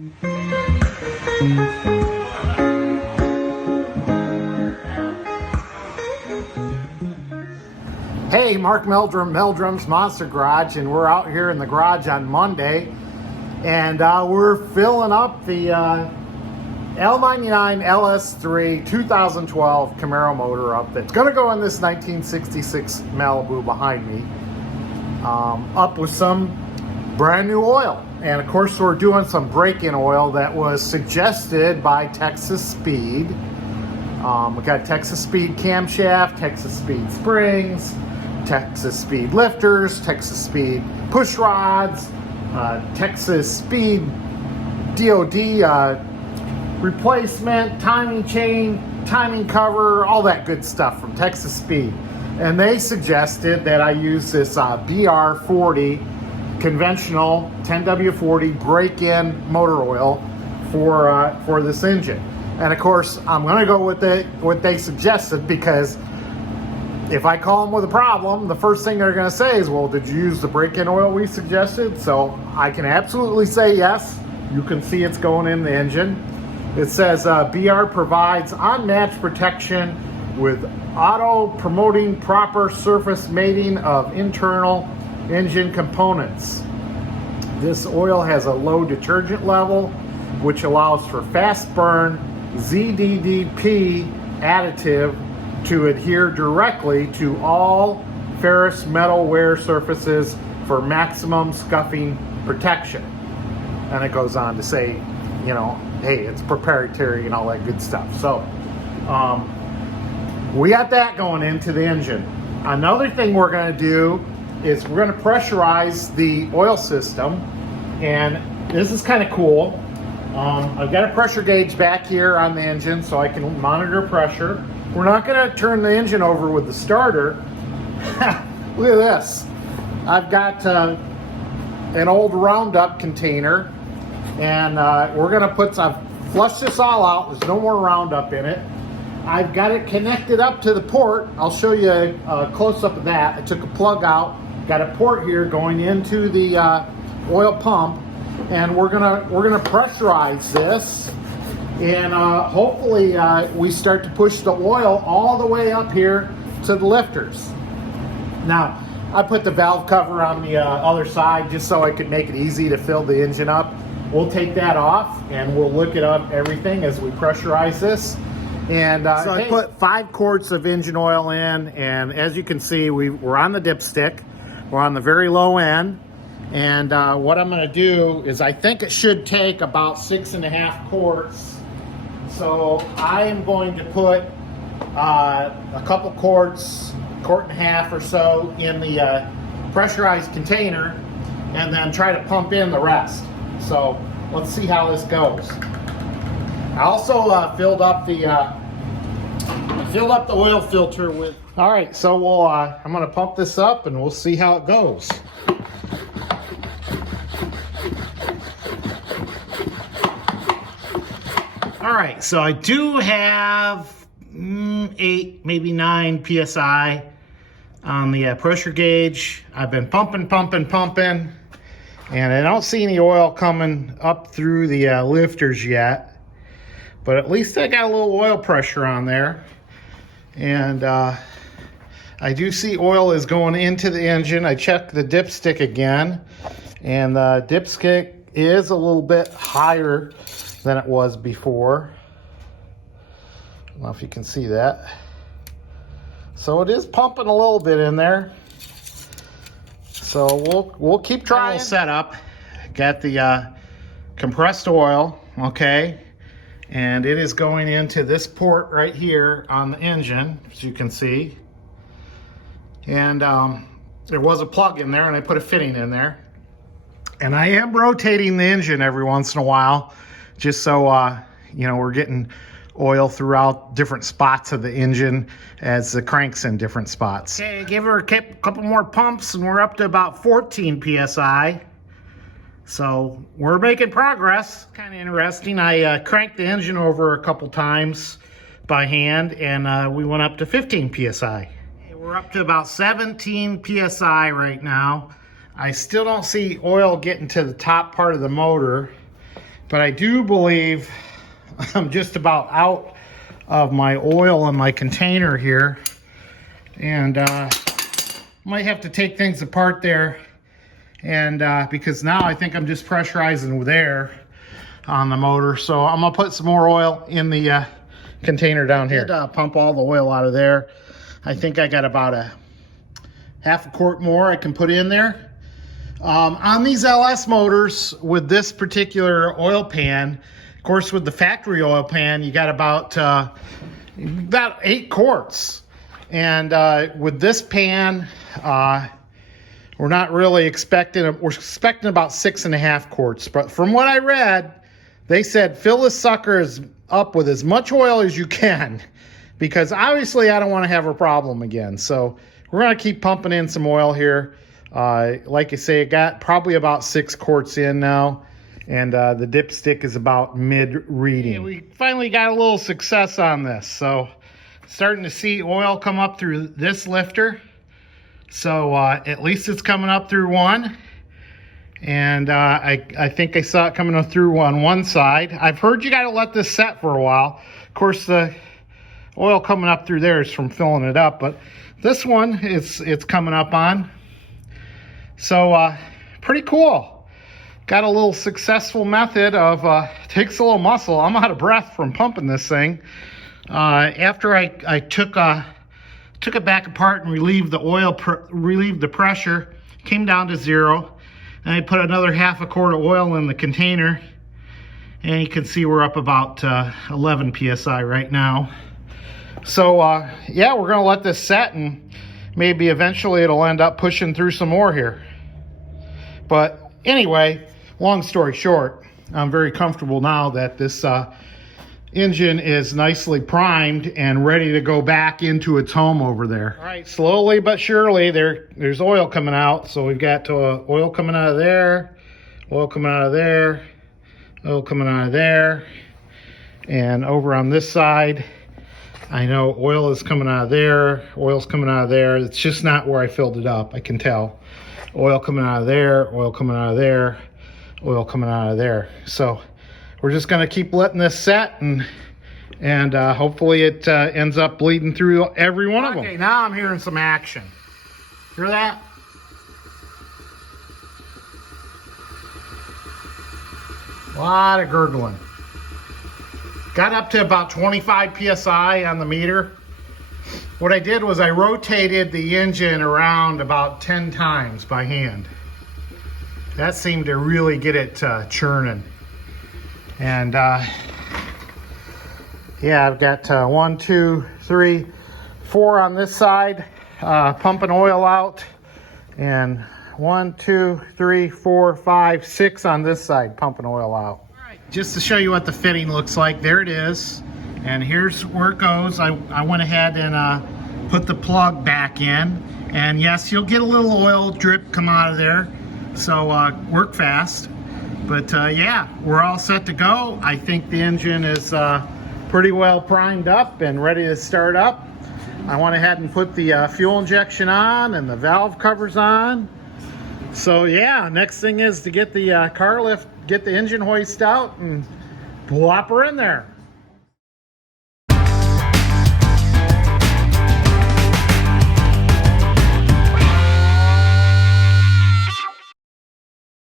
Hey, Mark Meldrum, Meldrum's Monster Garage, and we're out here in the garage on Monday, and we're filling up the L99 LS3 2012 Camaro motor up that's going to go in this 1966 Malibu behind me, up with some brand new oil. And of course we're doing some break-in oil that was suggested by Texas Speed. We got Texas Speed camshaft, Texas Speed springs, Texas Speed lifters, Texas Speed push rods, Texas Speed DOD replacement, timing chain, timing cover, all that good stuff from Texas Speed. And they suggested that I use this BR40 conventional 10W40 break-in motor oil for this engine. And of course, I'm going to go with what they suggested, because if I call them with a problem, the first thing they're going to say is, well, did you use the break-in oil we suggested? So I can absolutely say yes. You can see it's going in the engine. It says BR provides unmatched protection with auto-promoting proper surface mating of internal engine components. This oil has a low detergent level, which allows for fast burn ZDDP additive to adhere directly to all ferrous metal wear surfaces for maximum scuffing protection. And it goes on to say, you know, hey, it's proprietary and all that good stuff. So we got that going into the engine. Another thing we're going to do is we're going to pressurize the oil system, and this is kind of cool. I've got a pressure gauge back here on the engine so I can monitor pressure. We're not going to turn the engine over with the starter. Look at this. I've got an old Roundup container, and we're going to I've flushed this all out. There's no more Roundup in it. I've got it connected up to the port. I'll show you a close-up of that. I took a plug out, got a port here going into the oil pump, and we're gonna pressurize this, and hopefully we start to push the oil all the way up here to the lifters. Now, I put the valve cover on the other side just so I could make it easy to fill the engine up. We'll take that off and we'll look it up everything as we pressurize this. And so I put 5 quarts of engine oil in, and as you can see, we're on the dipstick. We're on the very low end. And what I'm going to do is, I think it should take about 6.5 quarts. So I am going to put a couple quarts, 1.5 quarts or so in the pressurized container, and then try to pump in the rest. So let's see how this goes. I also filled up the oil filter with. All right, so I'm going to pump this up and we'll see how it goes. All right, so I do have 8, maybe 9 PSI on the pressure gauge. I've been pumping, and I don't see any oil coming up through the lifters yet, but at least I got a little oil pressure on there. And I do see oil is going into the engine. I checked the dipstick again, and the dipstick is a little bit higher than it was before. I don't know if you can see that. So it is pumping a little bit in there. So we'll keep trying. Setup. Got the compressed oil, okay, and it is going into this port right here on the engine, as you can see. And there was a plug in there, and I put a fitting in there. And I am rotating the engine every once in a while, just so you know, we're getting oil throughout different spots of the engine as the crank's in different spots. Okay, give her a couple more pumps and we're up to about 14 PSI. So we're making progress. Kind of interesting. I cranked the engine over a couple times by hand, and we went up to 15 PSI. Okay, we're up to about 17 PSI right now. I still don't see oil getting to the top part of the motor. but I do believe I'm just about out of my oil in my container here, and might have to take things apart there, and because now I think I'm just pressurizing with air on the motor. So I'm gonna put some more oil in the container down here. Pump all the oil out of there. I think I got about a half a quart more I can put in there. On these LS motors with this particular oil pan, of course with the factory oil pan, you got about 8 quarts. And with this pan, we're not really expecting, we're expecting about 6.5 quarts. But from what I read, they said fill this sucker up with as much oil as you can, because obviously I don't want to have a problem again. So we're going to keep pumping in some oil here. Like I say, it got probably about 6 quarts in now, and the dipstick is about mid reading. Yeah, we finally got a little success on this. So starting to see oil come up through this lifter. So at least it's coming up through one. And I think I saw it coming up through on one side. I've heard you got to let this set for a while. Of course, the oil coming up through there is from filling it up, but this one it's coming up on. So pretty cool. Got a little successful method of takes a little muscle. I'm out of breath from pumping this thing. After I took it back apart and relieved the oil, relieved the pressure, came down to 0. And I put another half a quart of oil in the container, and you can see we're up about 11 psi right now. So yeah, we're gonna let this set, and maybe eventually it'll end up pushing through some more here. But anyway, long story short, I'm very comfortable now that this engine is nicely primed and ready to go back into its home over there. All right, slowly but surely there's oil coming out. So we've got oil coming out of there, oil coming out of there, oil coming out of there, and over on this side I know oil is coming out of there, oil's coming out of there. It's just not where I filled it up, I can tell. Oil coming out of there, oil coming out of there, oil coming out of there. So we're just going to keep letting this set, and hopefully it ends up bleeding through every one of them. Okay, now I'm hearing some action. Hear that? A lot of gurgling. Got up to about 25 psi on the meter. What I did was I rotated the engine around about 10 times by hand. That seemed to really get it churning. And yeah, I've got 1, 2, 3, 4 on this side, pumping oil out, and 1, 2, 3, 4, 5, 6 on this side, pumping oil out. All right, just to show you what the fitting looks like, there it is, and here's where it goes. I went ahead and put the plug back in, and yes, you'll get a little oil drip come out of there, so work fast. But yeah, we're all set to go. I think the engine is pretty well primed up and ready to start up. I went ahead and put the fuel injection on and the valve covers on. So yeah, next thing is to get the car lift, get the engine hoist out and plop her in there.